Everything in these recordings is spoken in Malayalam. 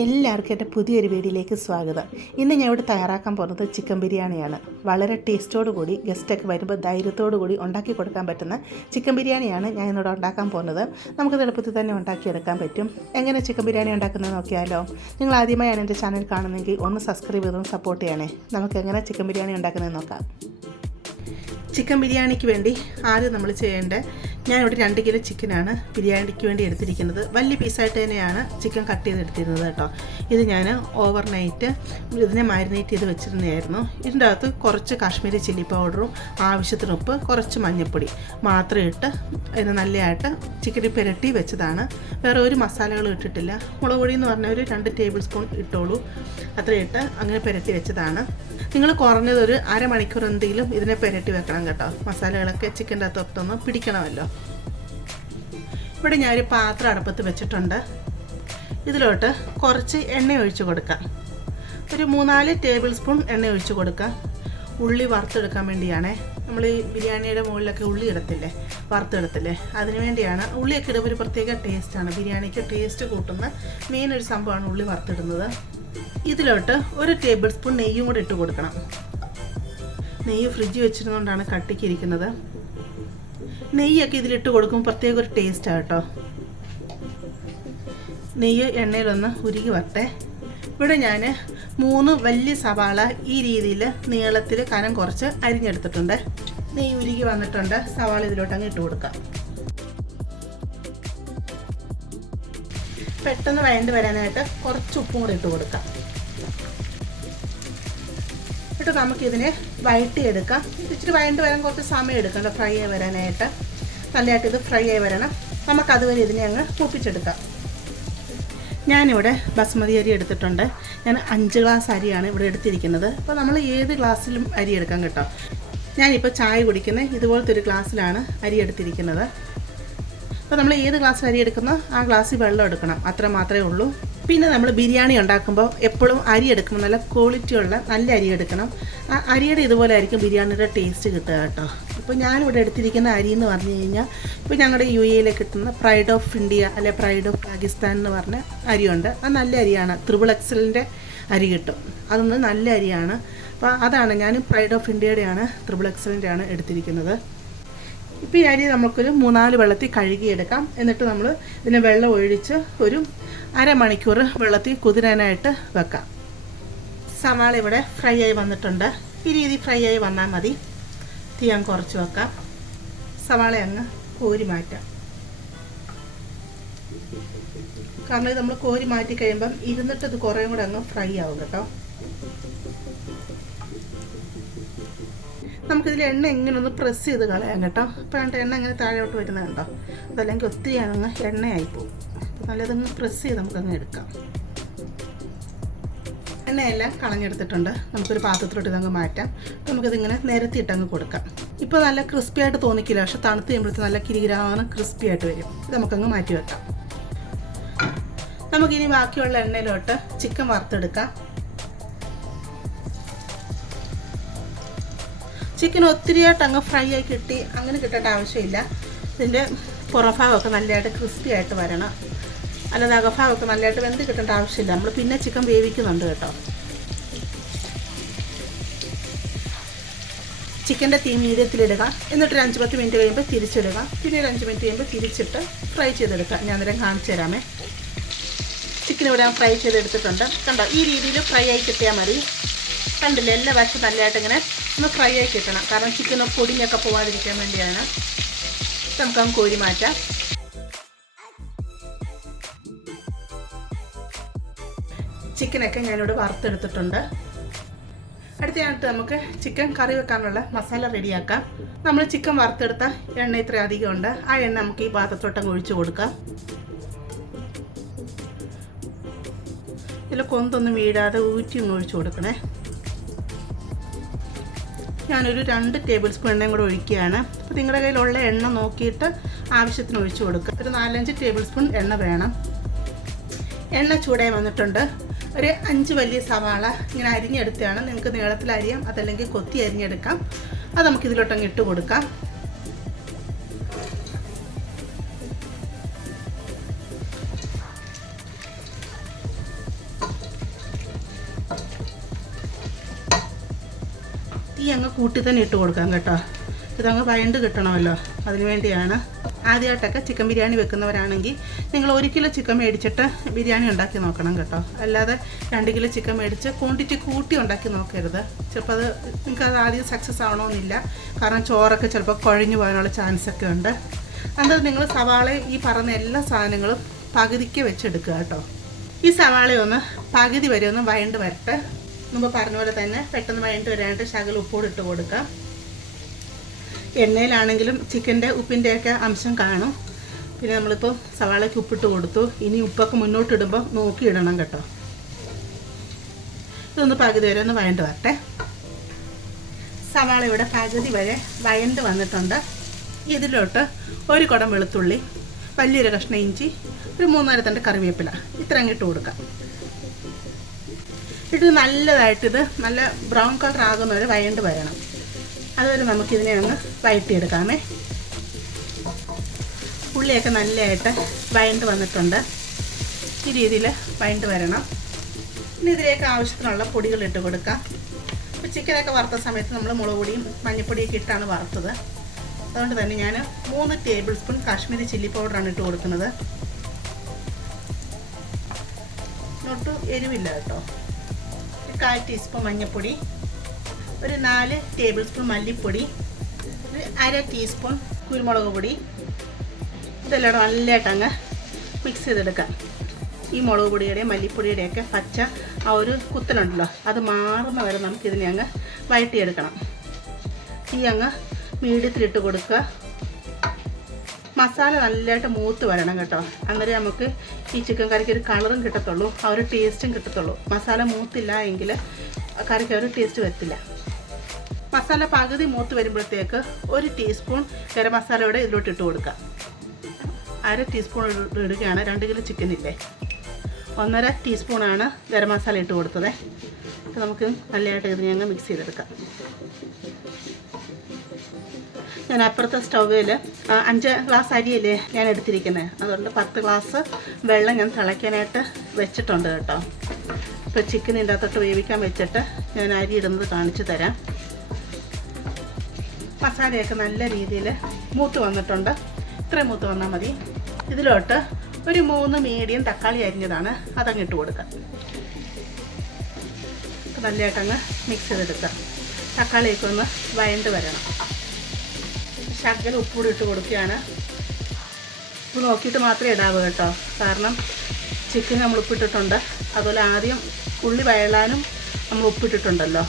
എല്ലാവർക്കും എൻ്റെ പുതിയൊരു വീഡിയോയിലേക്ക് സ്വാഗതം. ഇന്ന് ഞാൻ ഇവിടെ തയ്യാറാക്കാൻ പോകുന്നത് ചിക്കൻ ബിരിയാണിയാണ്. വളരെ ടേസ്റ്റോടു കൂടി ഗസ്റ്റൊക്കെ വരുമ്പോൾ ധൈര്യത്തോടു കൂടി ഉണ്ടാക്കി കൊടുക്കാൻ പറ്റുന്ന ചിക്കൻ ബിരിയാണിയാണ് ഞാൻ ഇന്നിവിടെ ഉണ്ടാക്കാൻ പോകുന്നത്. നമുക്ക് എളുപ്പത്തിൽ തന്നെ ഉണ്ടാക്കിയെടുക്കാൻ പറ്റും. എങ്ങനെ ചിക്കൻ ബിരിയാണി ഉണ്ടാക്കുന്നത് നോക്കിയാലോ? നിങ്ങൾ ആദ്യമായാണ് എൻ്റെ ചാനൽ കാണുന്നെങ്കിൽ ഒന്ന് സബ്സ്ക്രൈബ് ചെയ്തൊന്ന് സപ്പോർട്ട് ചെയ്യണേ. നമുക്ക് എങ്ങനെ ചിക്കൻ ബിരിയാണി ഉണ്ടാക്കുന്നത് നോക്കാം. ചിക്കൻ ബിരിയാണിക്ക് വേണ്ടി ആദ്യം നമ്മൾ ചെയ്യേണ്ടത്, ഞാനിവിടെ 2 കിലോ ചിക്കനാണ് ബിരിയാണിക്ക് വേണ്ടി എടുത്തിരിക്കുന്നത്. വലിയ പീസായിട്ട് തന്നെയാണ് ചിക്കൻ കട്ട് ചെയ്തെടുത്തിരുന്നത് കേട്ടോ. ഇത് ഞാൻ ഓവർനൈറ്റ് ഇതിനെ മാരിനേറ്റ് ചെയ്ത് വെച്ചിരുന്നതായിരുന്നു. ഇതിൻ്റെ അകത്ത് കുറച്ച് കാശ്മീരി ചില്ലി പൗഡറും ആവശ്യത്തിന് ഉപ്പ്, കുറച്ച് മഞ്ഞൾപ്പൊടി മാത്രം ഇട്ട് ഇത് നല്ലതായിട്ട് ചിക്കൻ പുരട്ടി വെച്ചതാണ്. വേറെ ഒരു മസാലകളും ഇട്ടിട്ടില്ല. മുളക് പൊടി എന്ന് പറഞ്ഞാൽ ഒരു 2 ടേബിൾ സ്പൂൺ ഇട്ടോളൂ. അത്രയും ഇട്ട് അങ്ങനെ പുരട്ടി വെച്ചതാണ്. നിങ്ങൾ കുറഞ്ഞതൊരു അരമണിക്കൂർ എന്തെങ്കിലും ഇതിനെ പുരട്ടി വെക്കണം കേട്ടോ. മസാലകളൊക്കെ ചിക്കൻ്റെ അകത്തൊന്ന് പിടിക്കണമല്ലോ. ഇവിടെ ഞാനൊരു പാത്രം അടുപ്പത്ത് വെച്ചിട്ടുണ്ട്. ഇതിലോട്ട് കുറച്ച് എണ്ണ ഒഴിച്ച് കൊടുക്കാം. ഒരു 3-4 ടേബിൾ സ്പൂൺ എണ്ണ ഒഴിച്ച് കൊടുക്കാം. ഉള്ളി വറുത്തെടുക്കാൻ വേണ്ടിയാണേ. നമ്മൾ ഈ ബിരിയാണിയുടെ മുകളിലൊക്കെ ഉള്ളി ഇടത്തില്ലേ, വറുത്തെടുത്തില്ലേ, അതിന് വേണ്ടിയാണ്. ഉള്ളിയൊക്കെ ഇടുമ്പോൾ ഒരു പ്രത്യേക ടേസ്റ്റാണ്. ബിരിയാണിക്ക് ടേസ്റ്റ് കൂട്ടുന്ന മെയിൻ ഒരു സംഭവമാണ് ഉള്ളി വറുത്തിടുന്നത്. ഇതിലോട്ട് 1 ടേബിൾ സ്പൂൺ നെയ്യും കൂടെ ഇട്ട് കൊടുക്കണം. നെയ്യ് ഫ്രിഡ്ജിൽ വെച്ചിരുന്നുകൊണ്ടാണ് കട്ടിക്കിരിക്കുന്നത്. നെയ്യൊക്കെ ഇതിലിട്ട് കൊടുക്കുമ്പോൾ പ്രത്യേക ഒരു ടേസ്റ്റാണ് കേട്ടോ. നെയ്യ് എണ്ണയിലൊന്ന് ഉരുകി വരട്ടെ. ഇവിടെ ഞാൻ 3 വലിയ സവാള ഈ രീതിയിൽ നീളത്തിൽ കനം കുറച്ച് അരിഞ്ഞെടുത്തിട്ടുണ്ട്. നെയ്യ് ഉരുകി വന്നിട്ടുണ്ട്. സവാള ഇതിലോട്ട് അങ്ങ് ഇട്ട് കൊടുക്കാം. പെട്ടെന്ന് വഴണ്ട് വരാനായിട്ട് കുറച്ച് ഉപ്പും കൂടെ ഇട്ട് കൊടുക്കാം. എന്നിട്ട് നമുക്കിതിനെ വഴട്ടിയെടുക്കാം. ഇച്ചിരി വഴണ്ട് വരാൻ കുറച്ച് സമയം എടുക്കണ്ട ഫ്രൈ ആയി വരാനായിട്ട്. നല്ലതായിട്ട് ഇത് ഫ്രൈ ആയി വരണം. നമുക്കതുവരെ ഇതിനെ അങ്ങ് മൂപ്പിച്ചെടുക്കാം. ഞാനിവിടെ ബസ്മതി അരി എടുത്തിട്ടുണ്ട്. ഞാൻ 5 ഗ്ലാസ് അരിയാണ് ഇവിടെ എടുത്തിരിക്കുന്നത്. അപ്പോൾ നമ്മൾ ഏത് ഗ്ലാസ്സിലും അരി എടുക്കാം കേട്ടോ. ഞാനിപ്പോൾ ചായ കുടിക്കുന്ന ഇതുപോലത്തെ ഒരു ഗ്ലാസ്സിലാണ് അരി എടുത്തിരിക്കുന്നത്. അപ്പോൾ നമ്മൾ ഏത് ഗ്ലാസ് അരി എടുക്കുന്നോ ആ ഗ്ലാസ്സിൽ വെള്ളം എടുക്കണം. അത്ര മാത്രമേ ഉള്ളൂ. പിന്നെ നമ്മൾ ബിരിയാണി ഉണ്ടാക്കുമ്പോൾ എപ്പോഴും അരി എടുക്കുമ്പോൾ നല്ല ക്വാളിറ്റിയുള്ള നല്ല അരി എടുക്കണം. ആ അരിയുടെ ഇതുപോലെ ആയിരിക്കും ബിരിയാണിയുടെ ടേസ്റ്റ് കിട്ടുക കേട്ടോ. ഇപ്പോൾ ഞാനിവിടെ എടുത്തിരിക്കുന്ന അരി എന്ന് പറഞ്ഞു കഴിഞ്ഞാൽ, ഇപ്പോൾ ഞങ്ങളുടെ UAE കിട്ടുന്ന പ്രൈഡ് ഓഫ് ഇന്ത്യ അല്ലെ പ്രൈഡ് ഓഫ് പാകിസ്ഥാൻ എന്ന് പറഞ്ഞ അരിയുണ്ട്. അത് നല്ല അരിയാണ്. XXXന്റെ അരി കിട്ടും. അതൊന്ന് നല്ല അരിയാണ്. അപ്പോൾ അതാണ് ഞാൻ പ്രൈഡ് ഓഫ് ഇന്ത്യയുടെയാണ് XXXന്റെ ആണ് എടുത്തിരിക്കുന്നത്. ഇപ്പോൾ ഈ അരി നമുക്കൊരു 3-4 വെള്ളത്തിൽ കഴുകിയെടുക്കാം. എന്നിട്ട് നമ്മൾ ഇതിനെ വെള്ളം ഒഴിച്ച് ഒരു അരമണിക്കൂർ വെള്ളത്തിൽ കുതിരാനായിട്ട് വെക്കാം. സവാള ഇവിടെ ഫ്രൈ ആയി വന്നിട്ടുണ്ട്. ഈ രീതി ഫ്രൈ ആയി വന്നാൽ മതി. തീ അങ്ങ് കുറച്ച് വെക്കാം. സവാള അങ്ങ് കോരി മാറ്റാം. കാരണം ഇത് നമ്മൾ കോരി മാറ്റി കഴിയുമ്പം ഇരുന്നിട്ട് ഇത് കുറേ കൂടെ അങ്ങ് ഫ്രൈ ആവും കേട്ടോ. നമുക്കിതിൽ എണ്ണ ഇങ്ങനെ ഒന്ന് പ്രസ് ചെയ്ത് കളയാം കേട്ടോ. ഇപ്പോൾ എണ്ണ ഇങ്ങനെ താഴോട്ട് വരുന്നത് കണ്ടോ. അതല്ലെങ്കിൽ ഒത്തിരി അങ്ങ് എണ്ണയായിപ്പോവും. അപ്പോൾ നല്ലതൊന്ന് പ്രസ് ചെയ്ത് നമുക്കങ്ങ് എടുക്കാം. എണ്ണയെല്ലാം കളഞ്ഞെടുത്തിട്ടുണ്ട്. നമുക്കൊരു പാത്രത്തിലോട്ട് ഇതങ്ങ് മാറ്റാം. നമുക്കിതിങ്ങനെ നിരത്തിയിട്ടങ്ങ് കൊടുക്കാം. ഇപ്പോൾ നല്ല ക്രിസ്പി ആയിട്ട് തോന്നിക്കില്ല, പക്ഷെ തണുത്ത് കഴിയുമ്പോഴത്തേക്ക് നല്ല കിരികിരാന്ന് ക്രിസ്പി ആയിട്ട് വരും. ഇത് നമുക്കങ്ങ് മാറ്റി വെക്കാം. നമുക്കിനി ബാക്കിയുള്ള എണ്ണയിലോട്ട് ചിക്കൻ വറുത്തെടുക്കാം. ചിക്കൻ ഒത്തിരിയായിട്ട് അങ്ങ് ഫ്രൈ ആയി കിട്ടി അങ്ങനെ കിട്ടേണ്ട ആവശ്യമില്ല. ഇതിൻ്റെ പുറഭാഗമൊക്കെ നല്ലതായിട്ട് ക്രിസ്പി ആയിട്ട് വരണം. അല്ലാതെ അകഭാഗമൊക്കെ നല്ലതായിട്ട് വെന്ത് കിട്ടേണ്ട ആവശ്യമില്ല. നമ്മൾ പിന്നെ ചിക്കൻ വേവിക്കുന്നുണ്ട് കേട്ടോ. ചിക്കൻ്റെ തീ മീഡിയത്തിലിടുക. എന്നിട്ട് ഒരു 5-10 മിനിറ്റ് കഴിയുമ്പോൾ തിരിച്ചിടുക. പിന്നെ ഒരു 5 മിനിറ്റ് കഴിയുമ്പോൾ തിരിച്ചിട്ട് ഫ്രൈ ചെയ്തെടുക്കുക. ഞാൻ അന്നേരം കാണിച്ചു തരാമേ. ചിക്കൻ ഇവിടെ ഫ്രൈ ചെയ്തെടുത്തിട്ടുണ്ട്. കണ്ടോ, ഈ രീതിയിൽ ഫ്രൈ ആയി കിട്ടിയാൽ മതി. കണ്ടില്ല, എല്ലാ വശം നല്ലതായിട്ട് ഇങ്ങനെ ഒന്ന് ഫ്രൈ ആയി കിട്ടണം. കാരണം ചിക്കൻ പൊടിഞ്ഞൊക്കെ പോകാതിരിക്കാൻ വേണ്ടിയാണ്. നമുക്കങ്ങ് കോരി മാറ്റാം. ചിക്കനൊക്കെ ഞാനിവിടെ വറുത്തെടുത്തിട്ടുണ്ട്. അടുത്തയായിട്ട് നമുക്ക് ചിക്കൻ കറി വെക്കാനുള്ള മസാല റെഡിയാക്കാം. നമ്മൾ ചിക്കൻ വറുത്തെടുത്ത എണ്ണ ഇത്ര അധികം ഉണ്ട്. ആ എണ്ണ നമുക്ക് ഈ പാത്രത്തോട്ടങ്ങ് ഒഴിച്ചു കൊടുക്കാം. ഇതിൽ കൊന്തൊന്നും വീഴാതെ ഊറ്റി ഒന്ന് ഒഴിച്ചു കൊടുക്കണേ. ഞാനൊരു 2 ടേബിൾ സ്പൂൺ എണ്ണയും കൂടെ ഒഴിക്കുകയാണ്. അപ്പോൾ നിങ്ങളുടെ കയ്യിലുള്ള എണ്ണ നോക്കിയിട്ട് ആവശ്യത്തിന് ഒഴിച്ചു കൊടുക്കുക. ഒരു 4-5 ടേബിൾ സ്പൂൺ എണ്ണ വേണം. എണ്ണ ചൂടായി വന്നിട്ടുണ്ട്. ഒരു 5 വലിയ സവാള ഇങ്ങനെ അരിഞ്ഞെടുത്തതാണ്. നിങ്ങൾക്ക് നീളത്തിൽ അരിയാം, അതല്ലെങ്കിൽ കൊത്തി അരിഞ്ഞെടുക്കാം. അത് നമുക്കിതിലോട്ടങ്ങ് ഇട്ട് കൊടുക്കാം. അങ്ങ് കൂട്ടി തന്നെ ഇട്ട് കൊടുക്കാം കേട്ടോ. ഇതങ്ങ് വഴണ്ട് കിട്ടണമല്ലോ, അതിന് വേണ്ടിയാണ്. ആദ്യമായിട്ടൊക്കെ ചിക്കൻ ബിരിയാണി വെക്കുന്നവരാണെങ്കിൽ നിങ്ങൾ 1 കിലോ ചിക്കൻ മേടിച്ചിട്ട് ബിരിയാണി ഉണ്ടാക്കി നോക്കണം കേട്ടോ. അല്ലാതെ 2 കിലോ ചിക്കൻ മേടിച്ച് ക്വാണ്ടിറ്റി കൂട്ടി ഉണ്ടാക്കി നോക്കരുത്. ചിലപ്പോൾ അത് നിങ്ങൾക്കത് ആദ്യം സക്സസ് ആവണമെന്നില്ല. കാരണം ചോറൊക്കെ ചിലപ്പോൾ കുഴഞ്ഞു പോകാനുള്ള ചാൻസൊക്കെ ഉണ്ട്. അന്നേരം നിങ്ങൾ സവാള ഈ പറഞ്ഞ എല്ലാ സാധനങ്ങളും പകുതിക്ക് വെച്ചെടുക്കുക കേട്ടോ. ഈ സവാളയൊന്ന് പകുതി വരെ ഒന്ന് വഴണ്ട് വരട്ടെ. മുമ്പ് പറഞ്ഞ പോലെ തന്നെ പെട്ടെന്ന് വഴണ്ട് വരാനായിട്ട് ശകലം ഉപ്പോട് ഇട്ട് കൊടുക്കാം. എണ്ണയിലാണെങ്കിലും ചിക്കൻ്റെ ഉപ്പിൻ്റെയൊക്കെ അംശം കാണും. പിന്നെ നമ്മളിപ്പോൾ സവാളയ്ക്ക് ഉപ്പിട്ട് കൊടുത്തു. ഇനി ഉപ്പൊക്കെ മുന്നോട്ടിടുമ്പോൾ നോക്കിയിടണം കേട്ടോ. ഇതൊന്ന് പകുതി വരെ ഒന്ന് വഴണ്ട് വരട്ടെ. സവാള ഇവിടെ പകുതി വരെ വഴണ്ട് വന്നിട്ടുണ്ട്. ഇതിലോട്ട് 1 കുടം വെളുത്തുള്ളി, വലിയൊരു കഷ്ണം ഇഞ്ചി, ഒരു 3-4 തണ്ട് കറിവേപ്പില ഇത്ര അങ്ങിട്ട് കൊടുക്കാം. ഇത് നല്ലതായിട്ടിത് നല്ല ബ്രൗൺ കളർ ആകുന്നവരെ വഴണ്ട് വരണം. അതുവരെ നമുക്കിതിനെ അങ്ങ് വഴറ്റിയെടുക്കാമേ. ഉള്ളിയൊക്കെ നല്ലതായിട്ട് വഴണ്ട് വന്നിട്ടുണ്ട്. ഈ രീതിയിൽ വഴണ്ട് വരണം. ഇനി ഇതിലേക്ക് ആവശ്യത്തിനുള്ള പൊടികളിട്ട് കൊടുക്കാം. ഇപ്പോൾ ചിക്കനൊക്കെ വറുത്ത സമയത്ത് നമ്മൾ മുളക് പൊടിയും മഞ്ഞൾപ്പൊടിയൊക്കെ ഇട്ടാണ് വറുത്തത്. അതുകൊണ്ട് തന്നെ ഞാൻ 3 ടേബിൾ സ്പൂൺ കാശ്മീരി ചില്ലി പൗഡറാണ് ഇട്ട് കൊടുക്കുന്നത്. ഒട്ടും എരിവില്ല കേട്ടോ. 1/4 ടീസ്പൂൺ മഞ്ഞൾപ്പൊടി, ഒരു 4 ടേബിൾ സ്പൂൺ മല്ലിപ്പൊടി, ഒരു 1/2 ടീസ്പൂൺ കുരുമുളക് പൊടി. ഇതെല്ലാം നല്ലതായിട്ട് അങ്ങ് മിക്സ് ചെയ്തെടുക്കാം. ഈ മുളക് പൊടിയുടെയും മല്ലിപ്പൊടിയുടെയൊക്കെ പച്ച ആ ഒരു കുത്തലുണ്ടല്ലോ, അത് മാറുന്ന വരെ നമുക്കിതിനെ അങ്ങ് വഴറ്റിയെടുക്കണം. ഈ അങ്ങ് മീഡിയത്തിലിട്ട് കൊടുക്കുക. മസാല നല്ലതായിട്ട് മൂത്ത് വരണം കേട്ടോ. അന്നേരം നമുക്ക് ഈ ചിക്കൻ കറിക്ക് ഒരു കളറും കിട്ടത്തുള്ളൂ, ആ ഒരു ടേസ്റ്റും കിട്ടത്തുള്ളൂ. മസാല മൂത്തില്ല എങ്കിൽ കറിക്ക് ഒരു ടേസ്റ്റ് വരത്തില്ല. മസാല പകുതി മൂത്ത് വരുമ്പോഴത്തേക്ക് 1 ടീസ്പൂൺ ഗരം മസാലയോടെ ഇതിലോട്ട് ഇട്ട് കൊടുക്കാം. 1/2 ടീസ്പൂൺ ഇടുകയാണ്. 2 കിലോ ചിക്കനില്ലേ, 1.5 ടീസ്പൂണാണ് ഗരം മസാല ഇട്ട് കൊടുത്തത്. അപ്പോൾ നമുക്ക് നല്ലതായിട്ട് ഇതിനെ അങ്ങ് മിക്സ് ചെയ്തെടുക്കാം. ഞാൻ അപ്പുറത്തെ സ്റ്റൗവിൽ 5 ഗ്ലാസ് അരിയല്ലേ ഞാൻ എടുത്തിരിക്കുന്നത്. അതുകൊണ്ട് 10 ഗ്ലാസ് വെള്ളം ഞാൻ തിളയ്ക്കാനായിട്ട് വെച്ചിട്ടുണ്ട് കേട്ടോ. ഇപ്പോൾ ചിക്കൻ ഇതിൻ്റെ അകത്തോട്ട് വേവിക്കാൻ വെച്ചിട്ട് ഞാൻ അരി ഇടുന്നത് കാണിച്ചു തരാം. മസാലയൊക്കെ നല്ല രീതിയിൽ മൂത്ത് വന്നിട്ടുണ്ട്. ഇത്രയും മൂത്ത് വന്നാൽ മതി. ഇതിലോട്ട് ഒരു 3 മീഡിയം തക്കാളി അരിഞ്ഞതാണ്, അതങ്ങിട്ട് കൊടുക്കാം. നല്ലതായിട്ടങ്ങ് മിക്സ് ചെയ്തെടുക്കാം. തക്കാളിയൊക്കെ ഒന്ന് വഴണ്ട് വരണം. ശകലം ഉപ്പൂടി ഇട്ട് കൊടുക്കുകയാണ്. ഉപ്പ് നോക്കിയിട്ട് മാത്രമേ ഇടാവൂ കേട്ടോ. കാരണം ചിക്കൻ നമ്മൾ ഉപ്പിട്ടിട്ടുണ്ട്. അതുപോലെ ആദ്യം ഉള്ളി വഴലാനും നമ്മൾ ഉപ്പിട്ടിട്ടുണ്ടല്ലോ.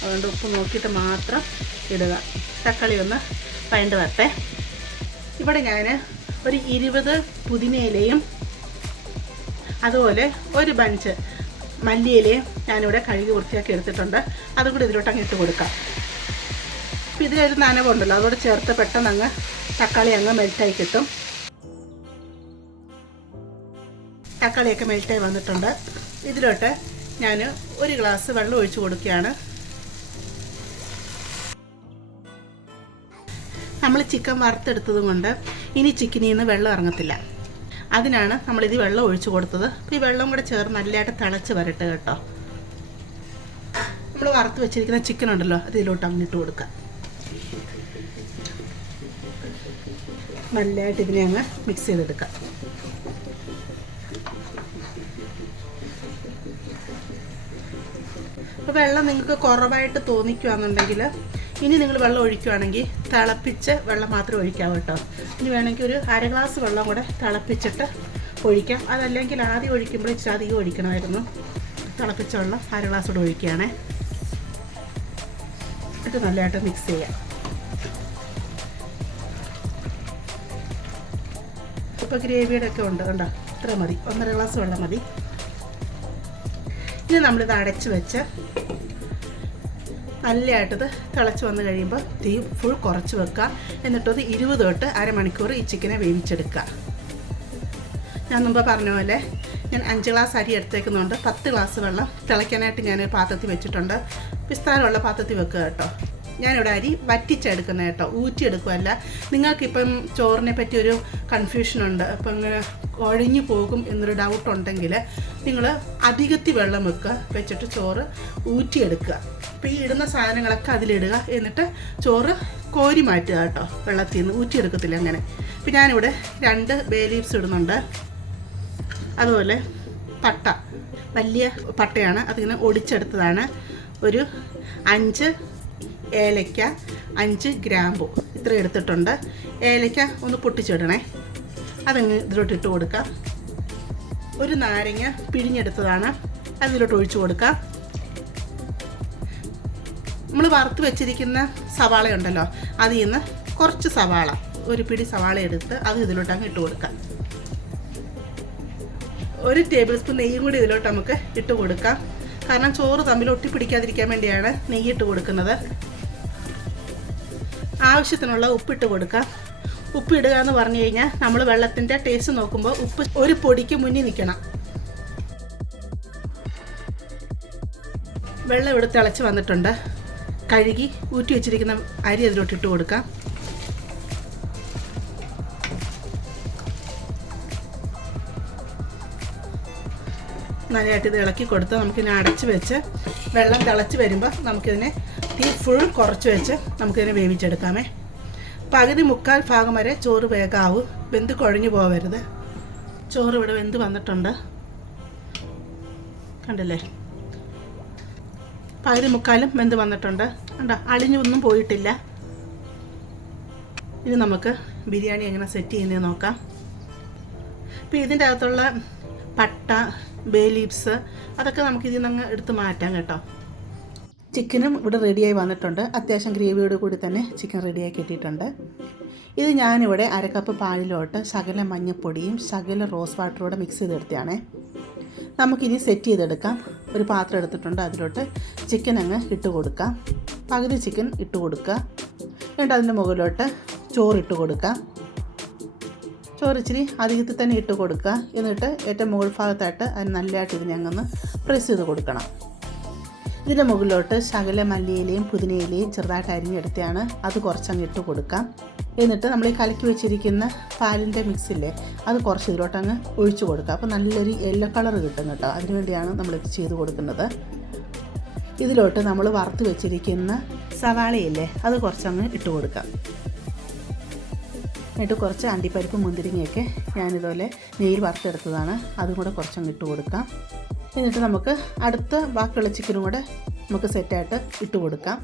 അതുകൊണ്ട് ഉപ്പ് നോക്കിയിട്ട് മാത്രം ഇടുക. തക്കാളി ഒന്ന് വഴണ്ട് വരട്ടെ. ഇവിടെ ഞാൻ ഒരു 20 പുതിനയിലയും അതുപോലെ ഒരു ബഞ്ച് മല്ലിയിലയും ഞാനിവിടെ കഴുകി വൃത്തിയാക്കി എടുത്തിട്ടുണ്ട്. അതും കൂടി ഇതിലോട്ട് അങ്ങ് ഇട്ട് കൊടുക്കാം. അപ്പോൾ ഇതിലൊരു നനവുണ്ടല്ലോ, അതോടെ ചേർത്ത് പെട്ടെന്ന് അങ്ങ് തക്കാളി അങ്ങ് മെൽറ്റായി കിട്ടും. തക്കാളിയൊക്കെ മെൽറ്റായി വന്നിട്ടുണ്ട്. ഇതിലോട്ട് ഞാൻ 1 ഗ്ലാസ് വെള്ളം ഒഴിച്ച് കൊടുക്കുകയാണ്. നമ്മൾ ചിക്കൻ വറുത്തെടുത്തതും കൊണ്ട് ഇനി ചിക്കനിൽ നിന്ന് വെള്ളം ഇറങ്ങത്തില്ല. അതിനാണ് നമ്മളിത് വെള്ളം ഒഴിച്ച് കൊടുത്തത്. അപ്പോൾ ഈ വെള്ളം കൂടെ ചേർന്ന് നല്ലതായിട്ട് തിളച്ച് വരട്ടെ കേട്ടോ. നമ്മൾ വറുത്ത് വെച്ചിരിക്കുന്ന ചിക്കൻ ഉണ്ടല്ലോ, അത് ഇതിലോട്ട് അങ്ങിട്ട് കൊടുക്കുക. നല്ലതായിട്ട് ഇതിനെ അങ്ങ് മിക്സ് ചെയ്തെടുക്കാം. അപ്പോൾ വെള്ളം നിങ്ങൾക്ക് കുറവായിട്ട് തോന്നിക്കുകയാണെന്നുണ്ടെങ്കിൽ ഇനി നിങ്ങൾ വെള്ളം ഒഴിക്കുകയാണെങ്കിൽ തിളപ്പിച്ച് വെള്ളം മാത്രം ഒഴിക്കാം കേട്ടോ. ഇനി വേണമെങ്കിൽ ഒരു 1/2 ഗ്ലാസ് വെള്ളം കൂടെ തിളപ്പിച്ചിട്ട് ഒഴിക്കാം. അതല്ലെങ്കിൽ ആദ്യം ഒഴിക്കുമ്പോൾ ഇച്ചിരി അധികം ഒഴിക്കണമായിരുന്നു. തിളപ്പിച്ച വെള്ളം 1/2 ഗ്ലാസ് കൂടെ ഒഴിക്കുകയാണേ. ഇത് നല്ലതായിട്ട് മിക്സ് ചെയ്യാം. ഇപ്പോൾ ഗ്രേവിയുടെ ഒക്കെ ഉണ്ട് കണ്ടോ, ഇത്ര മതി. 1.5 ഗ്ലാസ് വെള്ളം മതി. ഇനി നമ്മളിത് അടച്ച് വെച്ച് നല്ലതായിട്ടത് തിളച്ച് വന്ന് കഴിയുമ്പോൾ തീ ഫുൾ കുറച്ച് വെക്കുക. എന്നിട്ടത് 20 തൊട്ട് അരമണിക്കൂർ ഈ ചിക്കനെ വേവിച്ചെടുക്കുക. ഞാൻ മുമ്പ് പറഞ്ഞ പോലെ ഞാൻ 5 ഗ്ലാസ് അരി എടുത്തേക്കുന്നുണ്ട്. 10 ഗ്ലാസ് വെള്ളം തിളയ്ക്കാനായിട്ട് ഞാൻ പാത്രത്തിൽ വെച്ചിട്ടുണ്ട്. വിസ്താരമുള്ള പാത്രത്തിൽ വെക്കുക കേട്ടോ. ഞാനിവിടെ അരി വറ്റിച്ചെടുക്കുന്ന കേട്ടോ, ഊറ്റിയെടുക്കുകയല്ല. നിങ്ങൾക്കിപ്പം ചോറിനെ പറ്റി ഒരു കൺഫ്യൂഷനുണ്ട്. അപ്പം ഇങ്ങനെ കുഴഞ്ഞു പോകും എന്നൊരു ഡൗട്ടുണ്ടെങ്കിൽ നിങ്ങൾ അധികത്തിൽ വെള്ളം വെച്ചിട്ട് ചോറ് ഊറ്റിയെടുക്കുക. അപ്പോൾ ഈ ഇടുന്ന സാധനങ്ങളൊക്കെ അതിലിടുക. എന്നിട്ട് ചോറ് കോരി മാറ്റുക കേട്ടോ, വെള്ളത്തിൽ നിന്ന് ഊറ്റിയെടുക്കത്തില്ല അങ്ങനെ. അപ്പോൾ ഞാനിവിടെ 2 ബേ ലീവ്സ് ഇടുന്നുണ്ട്. അതുപോലെ പട്ട, വലിയ പട്ടയാണ്, അതിങ്ങനെ ഒടിച്ചെടുത്തതാണ്. ഒരു 5 ഏലയ്ക്ക, 5 ഗ്രാമ്പു ഇത്ര എടുത്തിട്ടുണ്ട്. ഏലയ്ക്ക ഒന്ന് പൊട്ടിച്ചിടണേ, അതങ്ങ് ഇതിലോട്ട് ഇട്ട് കൊടുക്കാം. ഒരു നാരങ്ങ പിഴിഞ്ഞെടുത്തതാണ്, അതിലോട്ട് ഒഴിച്ചു കൊടുക്കാം. നമ്മൾ വറുത്ത് വെച്ചിരിക്കുന്ന സവാള ഉണ്ടല്ലോ, അതിൽ നിന്ന് കുറച്ച് സവാള, ഒരു പിടി സവാള എടുത്ത് അത് ഇതിലോട്ട് അങ്ങ് ഇട്ട് കൊടുക്കാം. 1 ടേബിൾ സ്പൂൺ നെയ്യും കൂടി ഇതിലോട്ട് നമുക്ക് ഇട്ട് കൊടുക്കാം. കാരണം ചോറ് തമ്മിൽ ഒട്ടിപ്പിടിക്കാതിരിക്കാൻ വേണ്ടിയാണ് നെയ്യിട്ട് കൊടുക്കുന്നത്. ആവശ്യത്തിനുള്ള ഉപ്പിട്ട് കൊടുക്കാം. ഉപ്പ് ഇടുക എന്ന് പറഞ്ഞു കഴിഞ്ഞാൽ നമ്മൾ വെള്ളത്തിൻ്റെ ടേസ്റ്റ് നോക്കുമ്പോൾ ഉപ്പ് ഒരു പൊടിക്ക് മുന്നിൽ നിൽക്കണം. വെള്ളം ഇവിടെ തിളച്ച് വന്നിട്ടുണ്ട്. കഴുകി ഊറ്റി വെച്ചിരിക്കുന്ന അരി അതിലോട്ട് ഇട്ട് കൊടുക്കാം. നല്ലതായിട്ട് ഇത് ഇളക്കി കൊടുത്ത് നമുക്കിതിനെ അടച്ച് വെച്ച് വെള്ളം തിളച്ച് വരുമ്പോൾ നമുക്കിതിനെ തീ ഫുൾ കുറച്ച് വെച്ച് നമുക്കിതിനെ വേവിച്ചെടുക്കാമേ. പകുതി മുക്കാൽ ഭാഗം വരെ ചോറ് വേഗാവും, വെന്ത് കുഴഞ്ഞു പോകരുത്. ചോറ് ഇവിടെ വെന്ത് വന്നിട്ടുണ്ട്, കണ്ടില്ലേ? പകുതി മുക്കാലും വെന്ത് വന്നിട്ടുണ്ട്, കണ്ടോ? അളിഞ്ഞൊന്നും പോയിട്ടില്ല. ഇനി നമുക്ക് ബിരിയാണി എങ്ങനെ സെറ്റ് ചെയ്യുന്നത് നോക്കാം. അപ്പോൾ ഇതിൻ്റെ അകത്തുള്ള പട്ട, ബേ ലീവ്സ് അതൊക്കെ നമുക്ക് ഇതിൽ നിന്ന് എടുത്ത് മാറ്റാം കേട്ടോ. ചിക്കനും ഇവിടെ റെഡിയായി വന്നിട്ടുണ്ട്. അത്യാവശ്യം ഗ്രേവിയോട് കൂടി തന്നെ ചിക്കൻ റെഡിയായി കിട്ടിയിട്ടുണ്ട്. ഇത് ഞാനിവിടെ 1/2 കപ്പ് പാലിലോട്ട് ശകല മഞ്ഞൾപ്പൊടിയും ശകല റോസ് വാട്ടറോടെ മിക്സ് ചെയ്തെടുത്തതാണേ. നമുക്കിനി സെറ്റ് ചെയ്തെടുക്കാം. ഒരു പാത്രം എടുത്തിട്ടുണ്ട്, അതിലോട്ട് ചിക്കൻ അങ്ങ് ഇട്ട് കൊടുക്കാം. പകുതി ചിക്കൻ ഇട്ട് കൊടുക്കുക. എന്നിട്ട് അതിൻ്റെ മുകളിലോട്ട് ചോറിട്ട് കൊടുക്കാം. ചോറ് ഇച്ചിരി അധികത്തിൽ തന്നെ ഇട്ട് കൊടുക്കുക. എന്നിട്ട് ഏറ്റവും മുകൾ ഭാഗത്തായിട്ട് അതിന് നല്ലതായിട്ട് ഇതിനെ അങ്ങ് പ്രസ് ചെയ്ത് കൊടുക്കണം. ഇതിൻ്റെ മുകളിലോട്ട് ശകല മല്ലിയിലയും പുതിനയിലയും ചെറുതായിട്ട് അരിഞ്ഞെടുത്താണ്, അത് കുറച്ചങ്ങ് ഇട്ട് കൊടുക്കാം. എന്നിട്ട് നമ്മൾ ഈ കലക്കി വെച്ചിരിക്കുന്ന പാലിൻ്റെ മിക്സില്ലേ, അത് കുറച്ച് ഇതിലോട്ടങ്ങ് ഒഴിച്ചു കൊടുക്കുക. അപ്പോൾ നല്ലൊരു യെല്ലോ കളർ കിട്ടും കേട്ടോ. അതിനുവേണ്ടിയാണ് നമ്മളിത് ചെയ്ത് കൊടുക്കുന്നത്. ഇതിലോട്ട് നമ്മൾ വറുത്ത് വെച്ചിരിക്കുന്ന സവാളയില്ലേ, അത് കുറച്ചങ്ങ് ഇട്ട് കൊടുക്കാം. എന്നിട്ട് കുറച്ച് അണ്ടിപ്പരിപ്പ് മുന്തിരിങ്ങയൊക്കെ ഞാനിതുപോലെ നെയ്യിൽ വറുത്തെടുത്തതാണ്, അതും കൂടെ കുറച്ചങ്ങ് ഇട്ട് കൊടുക്കാം. എന്നിട്ട് നമുക്ക് അടുത്ത ബാക്കിയുള്ള ചിക്കനും കൂടെ നമുക്ക് സെറ്റായിട്ട് ഇട്ട് കൊടുക്കാം.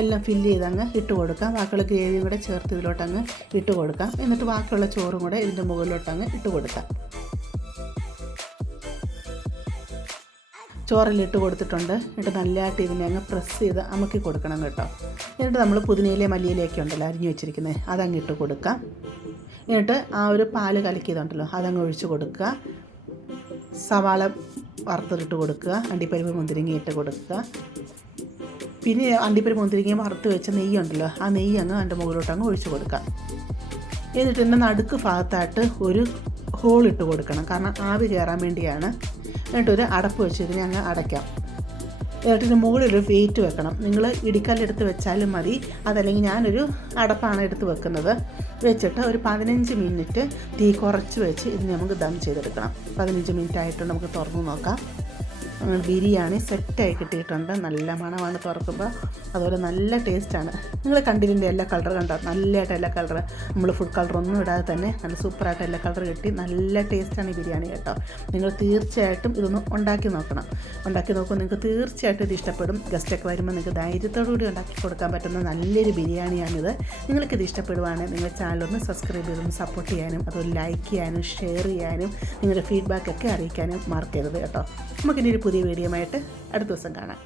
എല്ലാം ഫില്ല് ചെയ്തങ്ങ് ഇട്ട് കൊടുക്കാം. ബാക്കിയുള്ള ഗ്രേവിയും കൂടെ ചേർത്ത് ഇതിലോട്ടങ്ങ് ഇട്ട് കൊടുക്കാം. എന്നിട്ട് ബാക്കിയുള്ള ചോറും കൂടെ ഇതിൻ്റെ മുകളിലോട്ടങ്ങ് ഇട്ട് കൊടുക്കാം. ചോറിലിട്ട് കൊടുത്തിട്ടുണ്ട്. എന്നിട്ട് നല്ലതായിട്ട് ഇതിനെ അങ്ങ് പ്രസ് ചെയ്ത് അമക്കി കൊടുക്കണം കേട്ടോ. എന്നിട്ട് നമ്മൾ പുതിനയിലെ മല്ലിയിലയൊക്കെ ഉണ്ടല്ലോ അരിഞ്ഞു വെച്ചിരിക്കുന്നത്, അതങ്ങ് ഇട്ട് കൊടുക്കാം. എന്നിട്ട് ആ ഒരു പാല് കലക്കിയതുണ്ടല്ലോ അതങ്ങ് ഒഴിച്ച് കൊടുക്കുക. സവാള വറുത്തിട്ട് കൊടുക്കുക. അണ്ടിപ്പരിപ്പ് മുന്തിരിങ്ങ ഇട്ട് കൊടുക്കുക. പിന്നെ അണ്ടിപ്പരിപ്പ് മുന്തിരിങ്ങയും വറുത്ത് വെച്ച നെയ്യുണ്ടല്ലോ, ആ നെയ്യ് അങ്ങ് അതിൻ്റെ മുകളിലോട്ട് അങ്ങ് ഒഴിച്ച് കൊടുക്കാം. എന്നിട്ട് ഇതിൻ്റെ നടുക്ക് ഭാഗത്തായിട്ട് ഒരു ഹോൾ ഇട്ട് കൊടുക്കണം, കാരണം ആവി കയറാൻ വേണ്ടിയാണ്. എന്നിട്ടൊരു അടപ്പ് വെച്ച് ഇതിനെ അങ്ങ് അടയ്ക്കാം. എന്നിട്ട് മുകളിലൊരു വെയിറ്റ് വെക്കണം. നിങ്ങൾ ഇടിക്കല്ലെടുത്ത് വെച്ചാലും മതി, അതല്ലെങ്കിൽ ഞാനൊരു അടപ്പാണ് എടുത്ത് വെക്കുന്നത്. വെച്ചിട്ട് ഒരു 15 മിനിറ്റ് തീ കുറച്ച് വെച്ച് ഇതിന് നമുക്ക് ദം ചെയ്തെടുക്കണം. 15 മിനിറ്റ് ആയിട്ട് നമുക്ക് തുറന്ന് നോക്കാം. ബിരിയാണി സെറ്റായി കിട്ടിയിട്ടുണ്ട്. നല്ല മണമാണ് തുറക്കുമ്പോൾ, അതുപോലെ നല്ല ടേസ്റ്റാണ്. നിങ്ങൾ കണ്ടിതിൻ്റെ എല്ലാ കളർ കണ്ടോ, നല്ലതായിട്ട് എല്ലാ കളർ, നമ്മൾ ഫുഡ് കളറൊന്നും ഇടാതെ തന്നെ നല്ല സൂപ്പറായിട്ട് എല്ലാ കളർ കിട്ടി. നല്ല ടേസ്റ്റാണ് ഈ ബിരിയാണി കേട്ടോ. നിങ്ങൾ തീർച്ചയായിട്ടും ഇതൊന്ന് ഉണ്ടാക്കി നോക്കണം. ഉണ്ടാക്കി നോക്കുമ്പോൾ നിങ്ങൾക്ക് തീർച്ചയായിട്ടും ഇത് ഇഷ്ടപ്പെടും. ഗസ്റ്റൊക്കെ വരുമ്പോൾ നിങ്ങൾക്ക് ധൈര്യത്തോടു കൂടി ഉണ്ടാക്കി കൊടുക്കാൻ പറ്റുന്ന നല്ലൊരു ബിരിയാണിയാണിത്. നിങ്ങൾക്കിത് ഇഷ്ടപ്പെടുവാണെങ്കിൽ നിങ്ങൾ ചാനലൊന്ന് സബ്സ്ക്രൈബ് ചെയ്തൊന്ന് സപ്പോർട്ട് ചെയ്യാനും അതുപോലെ ലൈക്ക് ചെയ്യാനും ഷെയർ ചെയ്യാനും നിങ്ങളുടെ ഫീഡ്ബാക്കൊക്കെ അറിയിക്കാനും മറക്കരുത് കേട്ടോ. നമുക്കിനി ഒരു പുതിയ വീഡിയോ ആയിട്ട് അടുത്ത ദിവസം കാണാം.